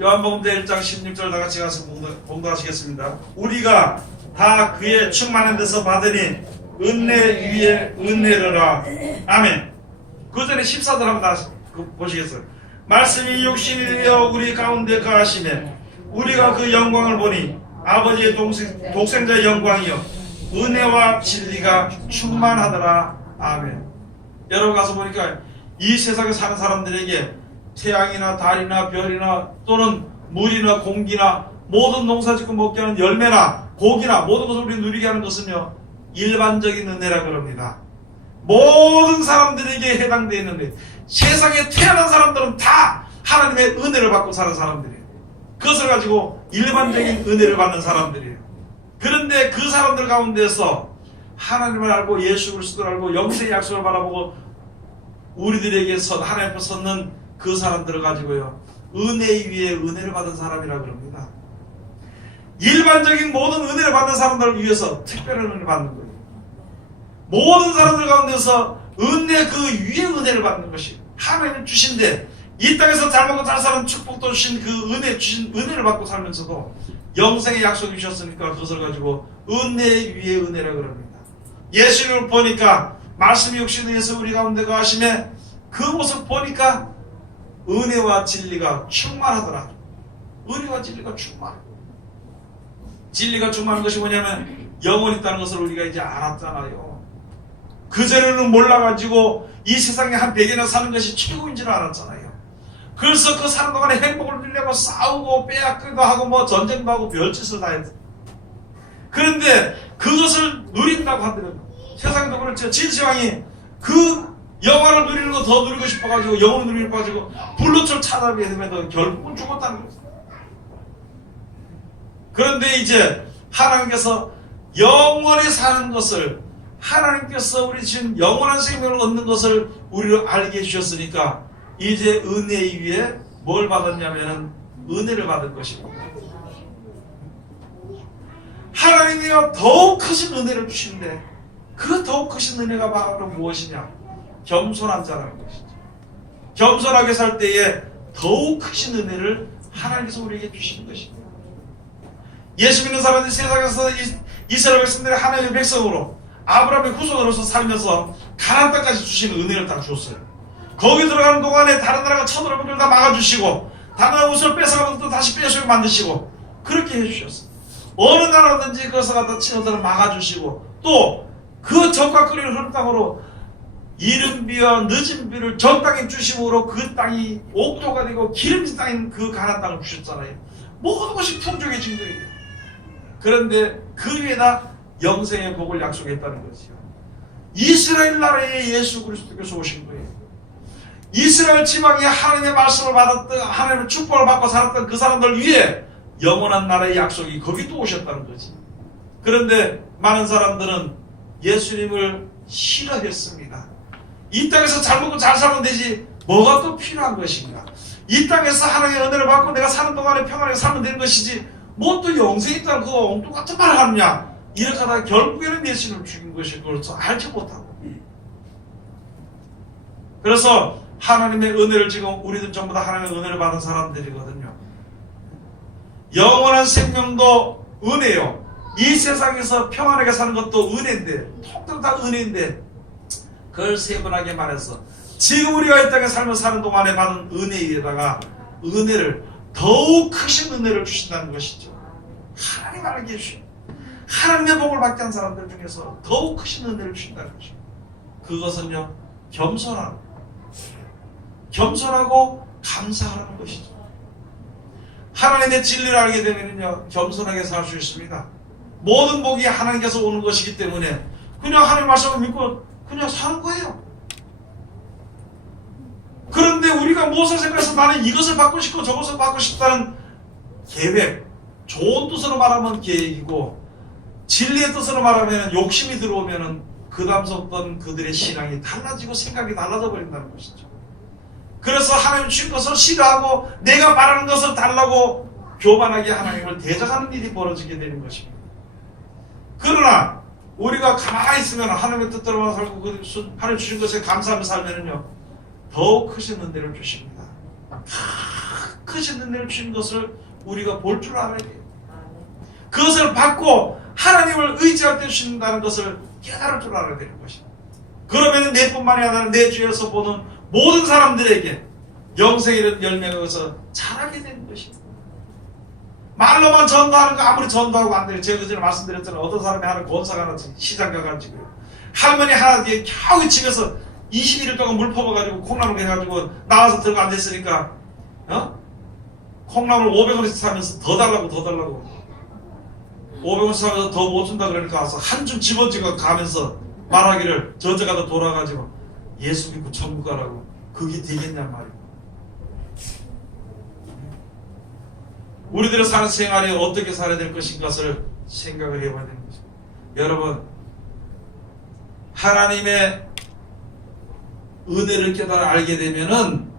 요한복음 1장 16절 다 같이 가서 봉독하시겠습니다. 우리가 다 그의 충만한 데서 받으니 은혜 위에 은혜로라. 아멘. 그 전에 14절 한번 다시 보시겠어요. 말씀이 육신이 되어 우리 가운데 거하시매 우리가 그 영광을 보니 아버지의 독생자의 영광이요 은혜와 진리가 충만하더라. 아멘. 여러분 가서 보니까 이 세상에 사는 사람들에게 태양이나 달이나 별이나 또는 물이나 공기나 모든 농사짓고 먹게 하는 열매나 고기나 모든 것을 우리 누리게 하는 것은요, 일반적인 은혜라 그럽니다. 모든 사람들에게 해당되어 있는 은혜. 세상에 태어난 사람들은 다 하나님의 은혜를 받고 사는 사람들이에요. 그것을 가지고 일반적인 은혜를 받는 사람들이에요. 그런데 그 사람들 가운데서 하나님을 알고 예수 그리스도를 알고 영생의 약속을 바라보고 우리들에게 하나님 앞에 섰는 그 사람들을 가지고요, 은혜 위에 은혜를 받은 사람이라 그럽니다. 일반적인 모든 은혜를 받는 사람들을 위해서 특별한 은혜를 받는 거예요. 모든 사람들 가운데서 은혜 그 위에 은혜를 받는 것이 하나님 주신데, 이 땅에서 잘 먹고 잘 사는 축복도 주신 그 은혜 주신 은혜를 받고 살면서도 영생의 약속이 주셨으니까 그것을 가지고 은혜 위에 은혜라 그럽니다. 예수를 보니까 말씀이 육신에 의해서 우리 가운데 거하심에 그 모습 보니까 은혜와 진리가 충만하더라. 은혜와 진리가 충만해. 진리가 충만한 것이 뭐냐면 영원히 있다는 것을 우리가 이제 알았잖아요. 그전에는 몰라가지고 이 세상에 한 100여년 사는 것이 최고인 줄 알았잖아요. 그래서 그 사는 동안에 행복을 누리려고 싸우고 빼앗기도 하고 뭐 전쟁도 하고 별짓을 다 했어요. 그런데 그것을 누린다고 하더라도 세상에도 그렇죠. 진시황이 그 영화를 누리는 거 더 누리고 싶어가지고 영혼을 누리고 가지고 불로철 찾아뵈면서 결국은 죽었다는 거죠. 그런데 이제 하나님께서 영원히 사는 것을, 하나님께서 우리 지금 영원한 생명을 얻는 것을 우리를 알게 해주셨으니까 이제 은혜 위에 뭘 받았냐면은 은혜를 받을 것입니다. 하나님이 더욱 크신 은혜를 주시는데 그 더욱 크신 은혜가 바로 무엇이냐? 겸손한 자라는 것이죠. 겸손하게 살 때에 더욱 크신 은혜를 하나님께서 우리에게 주시는 것입니다. 예수 믿는 사람들이 세상에서 이스라엘 백성들이 하나님의 백성으로 아브라함의 후손으로서 살면서 가나안 땅까지 주시는 은혜를 다 주었어요. 거기 들어가는 동안에 다른 나라가 쳐들어오는 걸 다 막아주시고 다른 나라 옷을 뺏어가면 또 다시 빼앗으려 만드시고 그렇게 해주셨어요. 어느 나라든지 그것을 갖다 친구들을 막아주시고 또 그 적과 끓이는 흐름 땅으로 이른 비와 늦은 비를 적당히 주심으로 그 땅이 옥토가 되고 기름진 땅인 그 가나안 땅을 주셨잖아요. 모든 것이 풍족해진 거예요. 그런데 그 위에다 영생의 복을 약속했다는 것이요. 이스라엘 나라에 예수 그리스도께서 오신 거예요. 이스라엘 지방에 하나님의 말씀을 받았던, 하나님의 축복을 받고 살았던 그 사람들 위에 영원한 나라의 약속이 거기 또 오셨다는 거지. 그런데 많은 사람들은 예수님을 싫어했습니다. 이 땅에서 잘 먹고 잘 살면 되지 뭐가 또 필요한 것인가? 이 땅에서 하나님의 은혜를 받고 내가 사는 동안에 평안하게 살면 되는 것이지 뭐 또 영생이 있다는 그거 엉뚱같은 말을 하느냐? 이렇게 하다가 결국에는 예수님을 죽인 것이 그래서 알지 못하고. 그래서 하나님의 은혜를 지금 우리들 전부 다 하나님의 은혜를 받은 사람들이거든요. 영원한 생명도 은혜요. 이 세상에서 평안하게 사는 것도 은혜인데 통통 다 은혜인데 그걸 세분하게 말해서 지금 우리가 이 땅에 살면서 사는 동안에 받은 은혜에다가 은혜를 더욱 크신 은혜를 주신다는 것이죠. 하나님 알게 해주시고 하나님의 복을 받게 한 사람들 중에서 더욱 크신 은혜를 주신다는 것이죠. 그것은요 겸손하고 감사하는 것이죠. 하나님의 진리를 알게 되면요 겸손하게 살 수 있습니다. 모든 복이 하나님께서 오는 것이기 때문에 그냥 하나님 말씀을 믿고 그냥 사는 거예요. 그런데 우리가 무엇을 생각해서 나는 이것을 받고 싶고 저것을 받고 싶다는 계획, 좋은 뜻으로 말하면 계획이고 진리의 뜻으로 말하면 욕심이 들어오면 그 다음부터는 그들의 신앙이 달라지고 생각이 달라져 버린다는 것이죠. 그래서 하나님 주신 것을 싫어하고 내가 바라는 것을 달라고 교만하게 하나님을 대적하는 일이 벌어지게 되는 것입니다. 그러나 우리가 가만히 있으면 하나님의 뜻대로만 살고 하나님 주신 것에 감사하며 살면은요 더욱 크신 은혜를 주십니다. 크신 은혜를 주신 것을 우리가 볼 줄 알아야 돼요. 그것을 받고 하나님을 의지할 때 주신다는 것을 깨달을 줄 알아야 되는 것입니다. 그러면 내뿐만이 아니라 내 주위에서 보는 모든 사람들에게 영생의 열매가 그것을 잘하게 되는 것입니다. 말로만 전도하는 거 아무리 전도하고 안 돼요. 제가 그전에 말씀드렸잖아요. 어떤 사람이 하나 권사가 하나 시장 가가지고 할머니 하나 겨우 집에서 21일 동안 물 퍼봐가지고 콩나물 해가지고 나와서 들어가 앉았으니까 콩나물 500원씩 사면서 더 달라고 500원씩 사면서 더 못 준다 그러니까 와서 한 줌 집어지고 가면서 말하기를 저쪽 가다 돌아가지고 예수 믿고 천국 가라고. 그게 되겠냔 말이고. 우리들의 사는 생활이 어떻게 살아야 될 것인가를 생각을 해봐야 되는 것입니다. 여러분 하나님의 은혜를 깨달아 알게 되면은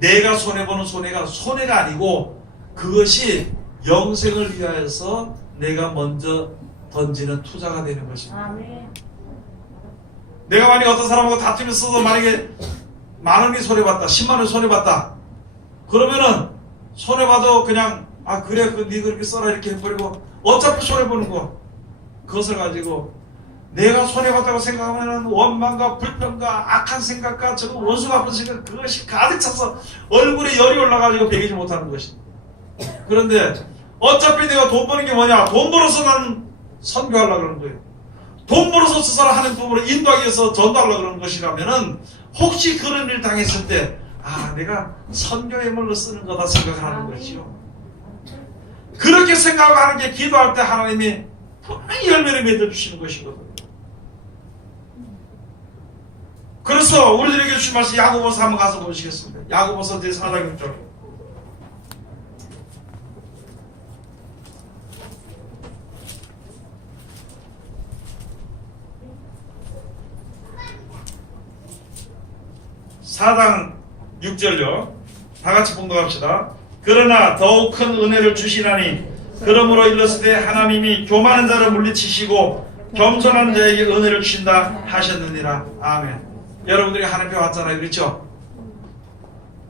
내가 손해보는 손해가 아니고 그것이 영생을 위하여서 내가 먼저 던지는 투자가 되는 것입니다. 아멘. 내가 만약에 어떤 사람하고 다툼이 있어서 만약에 10,000원이 손해봤다 10만원 손해봤다 그러면은 손해봐도 그냥 그래 네 그렇게 써라 이렇게 해버리고 어차피 손해보는 거 그것을 가지고 내가 손해봤다고 생각하면 원망과 불평과 악한 생각과 저거 원수가 아픈 생각 그것이 가득 차서 얼굴에 열이 올라가지고 배기지 못하는 것입니다. 그런데 어차피 내가 돈 버는 게 뭐냐? 돈 벌어서 나는 선교하려고 그러는 거예요. 돈 벌어서 저 사람 하는 법으로 인도하기 위해서 전도하려고 그러는 것이라면은 혹시 그런 일 당했을 때 내가 선교의 물로 쓰는 거다 생각하는 것이요. 그렇게 생각하는 게 기도할 때 하나님이 분명히 열매를 맺어주시는 것이거든요. 그래서 우리들에게 주신 말씀 야고보서 한번 가서 보시겠습니다. 야고보서 제4장 6절. (4장 6절요) 다같이 봉독합시다. 그러나 더욱 큰 은혜를 주시나니 그러므로 일렀으되 하나님이 교만한 자를 물리치시고 겸손한 자에게 은혜를 주신다 하셨느니라. 아멘. 여러분들이 하나님 앞에 왔잖아요, 그렇죠?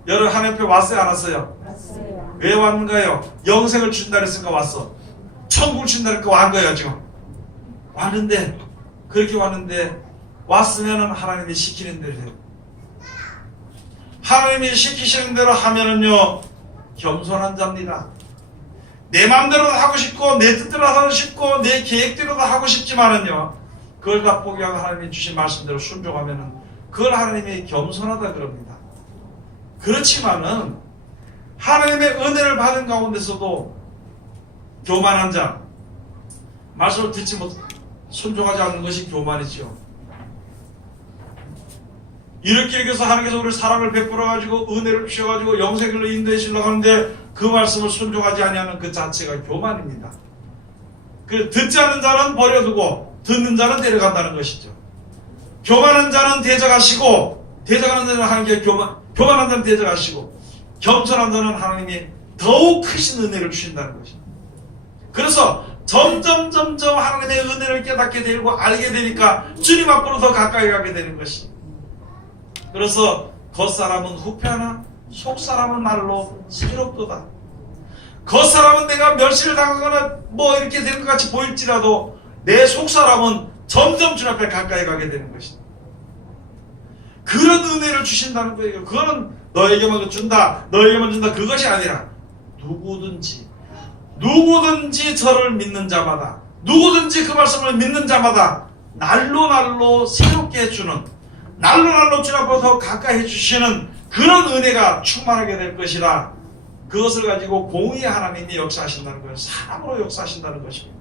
여러분 하나님 앞에 왔어요, 안 왔어요? 왔어요. 왜 왔는가요? 영생을 준다 그랬으니까 왔어. 천국을 준다 그러니까 왔 거예요, 지금. 왔는데 그렇게 왔는데 왔으면은 하나님이 시키는 대로 해요. 하나님이 시키시는 대로 하면은요 겸손한 자입니다. 내 마음대로도 하고 싶고 내 뜻대로 하고 싶고 내 계획대로도 하고 싶지만은요 그걸 다 포기하고 하나님이 주신 말씀대로 순종하면은 그걸 하나님이 겸손하다 그럽니다. 그렇지만은 하나님의 은혜를 받은 가운데서도 교만한 자, 말씀을 듣지 못 순종하지 않는 것이 교만이지요. 이렇게 해서 하나님께서 우리 사랑을 베풀어가지고 은혜를 주셔가지고 영생으로 인도해 주려고 하는데 그 말씀을 순종하지 아니하는 그 자체가 교만입니다. 그 듣지 않는 자는 버려두고 듣는 자는 데려간다는 것이죠. 교만한 자는 대적하시고 대적하는 자는 하나님께 교만한 자는 대적하시고 겸손한 자는 하나님이 더욱 크신 은혜를 주신다는 것입니다. 그래서 점점 하나님의 은혜를 깨닫게 되고 알게 되니까 주님 앞으로 더 가까이 가게 되는 것입니다. 그래서 겉사람은 후패하나 속사람은 말로 새롭도다. 겉사람은 내가 멸시를 당하거나 뭐 이렇게 되는 것 같이 보일지라도 내 속사람은 점점 주님 앞에 가까이 가게 되는 것이다. 그런 은혜를 주신다는 거예요. 그거는 너에게만 준다, 너에게만 준다 그것이 아니라 누구든지 저를 믿는 자마다 누구든지 그 말씀을 믿는 자마다 날로 새롭게 해주는 날로 주님 앞으로 더 가까이 해주시는 그런 은혜가 충만하게 될 것이라 그것을 가지고 공의 하나님이 역사하신다는 거예요. 사람으로 역사하신다는 것입니다.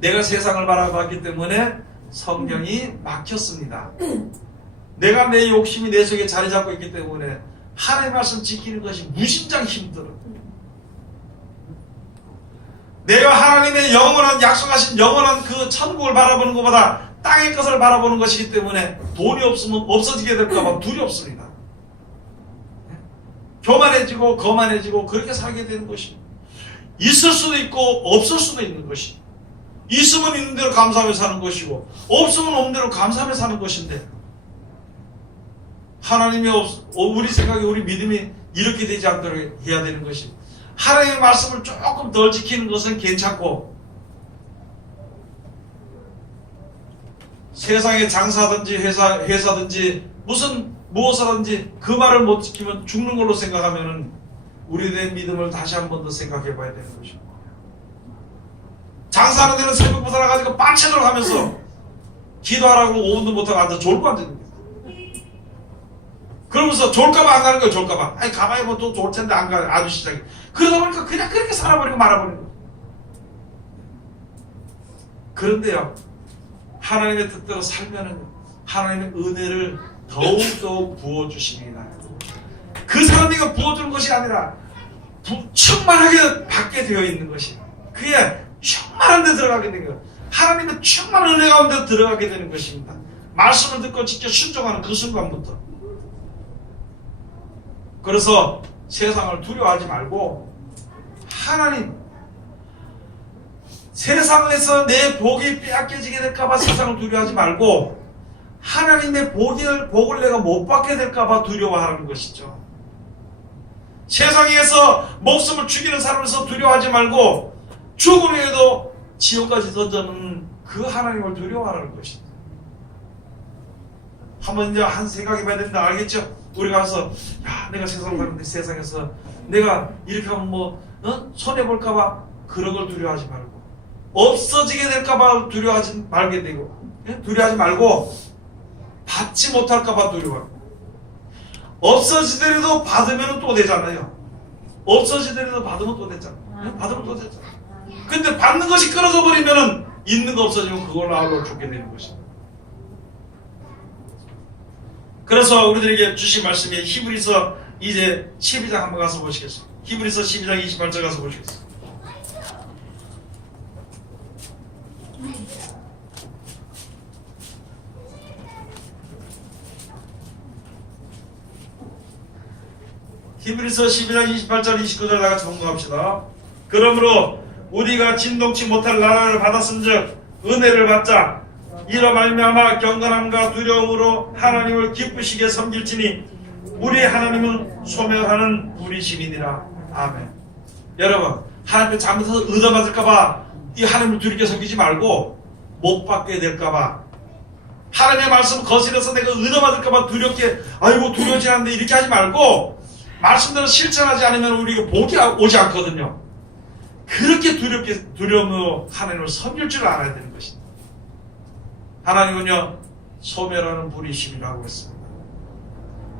내가 세상을 바라봤기 때문에 성경이 막혔습니다. 내가 내 욕심이 내 속에 자리 잡고 있기 때문에 하나님의 말씀 지키는 것이 무심장 힘들어. 내가 하나님의 영원한 약속하신 영원한 그 천국을 바라보는 것보다 땅의 것을 바라보는 것이기 때문에 돈이 없으면 없어지게 될까봐 두렵습니다. 교만해지고 거만해지고 그렇게 살게 되는 것입니다. 있을 수도 있고 없을 수도 있는 것입니다. 있으면 있는 대로 감사하며 사는 것이고 없으면 없는 대로 감사하며 사는 것인데 하나님이 우리 생각에 우리 믿음이 이렇게 되지 않도록 해야 되는 것입니다. 하나님의 말씀을 조금 덜 지키는 것은 괜찮고 세상에 장사든지 회사든지 무엇을 하든지 그 말을 못 지키면 죽는 걸로 생각하면은 우리의 믿음을 다시 한 번 더 생각해 봐야 되는 것입니다. 장사하는 데는 새벽부터 나가지고 밤새도록 하면서 기도하라고 5분도 못하고 앉아 졸고 앉는 거예요. 그러면서 졸까봐 안 가는 거예요. 졸까봐. 아니 가봐야 뭐 또 졸 텐데 안 가. 아주 시작해. 그러다 보니까 그냥 그렇게 살아버리고 말아버리는 거예요. 그런데요. 하나님의 뜻대로 살면은 하나님의 은혜를 더욱더 부어주십니다. 그 사람에게 부어주는 것이 아니라 충만하게 받게 되어 있는 것이 그게 충만한 데 들어가게 되는 거예요. 하나님의 충만한 은혜 가운데 들어가게 되는 것입니다. 말씀을 듣고 직접 순종하는 그 순간부터. 그래서 세상을 두려워하지 말고 하나님 세상에서 내 복이 빼앗겨지게 될까봐 세상을 두려워하지 말고 하나님의 복을 내가 못 받게 될까봐 두려워하는 것이죠. 세상에서 목숨을 죽이는 사람에서 두려워하지 말고 죽음 후에도 지옥까지 던져놓는 그 하나님을 두려워하는 것입니다. 한번 이제 한 생각해봐야 된다. 알겠죠? 우리 가서 야 내가 세상 사는데 세상에서 내가 이렇게 하면 뭐 손해 볼까봐 그런 걸 두려워하지 말고 없어지게 될까봐 두려워하지 말게 되고 두려워하지 말고 받지 못할까봐 두려워. 없어지더라도 받으면 또 되잖아요. 없어지더라도 받으면 또 되잖아요. 받으면 또 되잖아요. 근데 받는 것이 끊어져 버리면은 있는 거 없어지면 그걸로 아울러 죽게 되는 것입니다. 그래서 우리들에게 주신 말씀이 히브리서 이제 12장 한번 가서 보시겠습니다. 히브리서 12장 28절 가서 보시겠습니다. 히브리서 12장 28절 29절 나같이 공부합시다. 그러므로 우리가 진동치 못할 나라를 받았은즉 은혜를 받자. 이로 말미암아 경건함과 두려움으로 하나님을 기쁘시게 섬길지니 우리 하나님은 소멸하는 우리 신이니라. 아멘. 여러분 하나님께 잘못해서 얻어맞을까봐 이 하나님을 두렵게 섬기지 말고 못 받게 될까봐 하나님의 말씀 거슬려서 내가 얻어맞을까봐 두렵게 아이고 두려워지 않는데 이렇게 하지 말고 말씀대로 실천하지 않으면 우리가 복이 오지 않거든요. 그렇게 두려움으로 하나님을 섬길 줄 알아야 되는 것입니다. 하나님은요 소멸하는 불이심이라고 했습니다.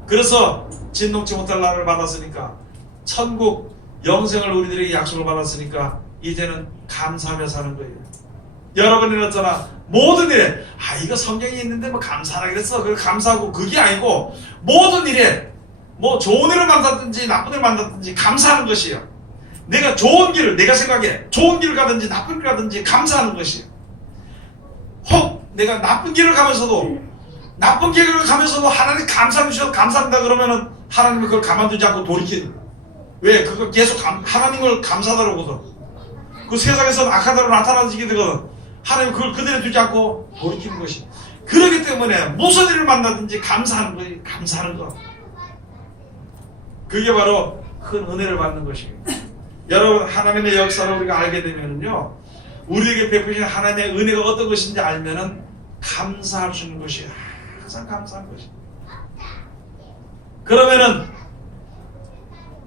그래서 진동치 못할 나라를 받았으니까 천국 영생을 우리들에게 약속을 받았으니까 이제는 감사하며 사는 거예요. 여러분이 어쩌나 모든 일에 이거 성경이 있는데 뭐 감사하라 그랬어. 그걸 감사하고 그게 아니고 모든 일에 뭐 좋은 일을 만났든지 나쁜 일을 만났든지 감사하는 것이에요. 내가 좋은 길을 내가 생각해 좋은 길을 가든지 나쁜 길을 가든지 감사하는 것이에요. 혹 내가 나쁜 길을 가면서도 하나님 감사해 주셔서 감사합니다 그러면은 하나님이 그걸 가만두지 않고 돌이키는 거예요. 왜? 그걸 계속 하나님을 감사하더라고도 그 세상에서 악하다로 나타나지게 되거든. 하나님 그걸 그대로 두지 않고 돌이키는 것이. 그렇기 때문에 무슨 일을 만나든지 감사하는 거예요. 감사하는 거. 그게 바로 큰 은혜를 받는 것입니다. 여러분 하나님의 역사를 우리가 알게 되면요 우리에게 베푸신 하나님의 은혜가 어떤 것인지 알면은 감사할 수 있는 것이 항상 감사한 것입니다. 그러면은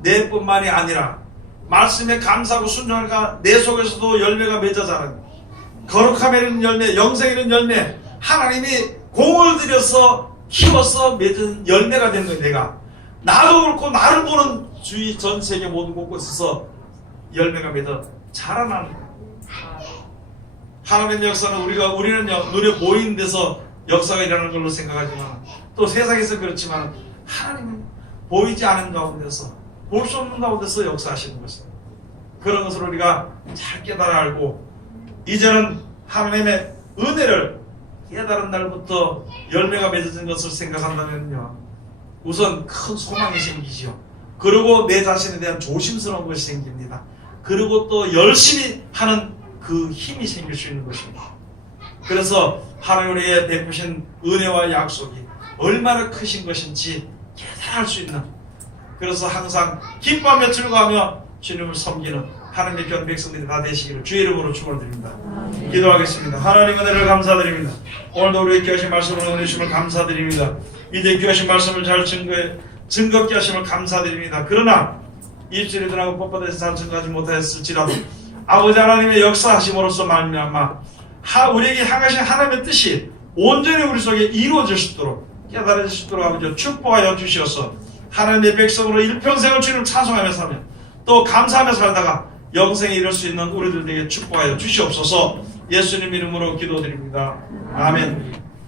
내뿐만이 아니라 말씀에 감사하고 순종하니까 내 속에서도 열매가 맺어 자라는 거룩함에 이르는 열매, 영생에 이르는 열매, 하나님이 공을 들여서 키워서 맺은 열매가 되는 거예요. 내가 나도 그렇고 나를 보는 주위 전 세계 모든 곳곳에서 열매가 맺어 자라나는 거예요. 하나님의 역사는 우리는 눈에 보이는 데서 역사가 일어나는 걸로 생각하지만 또 세상에서 그렇지만 하나님은 보이지 않은 가운데서 볼 수 없는 가운데서 역사하시는 것입니다. 그런 것을 우리가 잘 깨달아 알고 이제는 하나님의 은혜를 깨달은 날부터 열매가 맺어진 것을 생각한다면요 우선 큰 소망이 생기지요. 그리고 내 자신에 대한 조심스러운 것이 생깁니다. 그리고 또 열심히 하는 그 힘이 생길 수 있는 것입니다. 그래서 하나님 우리에게 베푸신 은혜와 약속이 얼마나 크신 것인지 깨달을 수 있는, 그래서 항상 기뻐하며 즐거워하며 주님을 섬기는 하나님의 귀한 백성들이 다 되시기를 주의 이름으로 축원드립니다. 기도하겠습니다. 하나님 은혜를 감사드립니다. 오늘도 우리에게 귀하신 말씀을 은혜 주심을 감사드립니다. 이제 귀하신 말씀을 잘 증거케 하심을 감사드립니다. 그러나 입술이 드러나고 뻣뻣해서 잘 증거하지 못하였을지라도 아버지 하나님의 역사하심으로써 말미암아 우리에게 향하신 하나님의 뜻이 온전히 우리 속에 이루어질 수 있도록 깨달아질 수 있도록 아버지 축복하여 주시어서 하나님의 백성으로 일평생을 주님을 찬송하며 살며 또 감사하며 살다가 영생에 이룰 수 있는 우리들에게 축복하여 주시옵소서. 예수님 이름으로 기도드립니다. 아멘.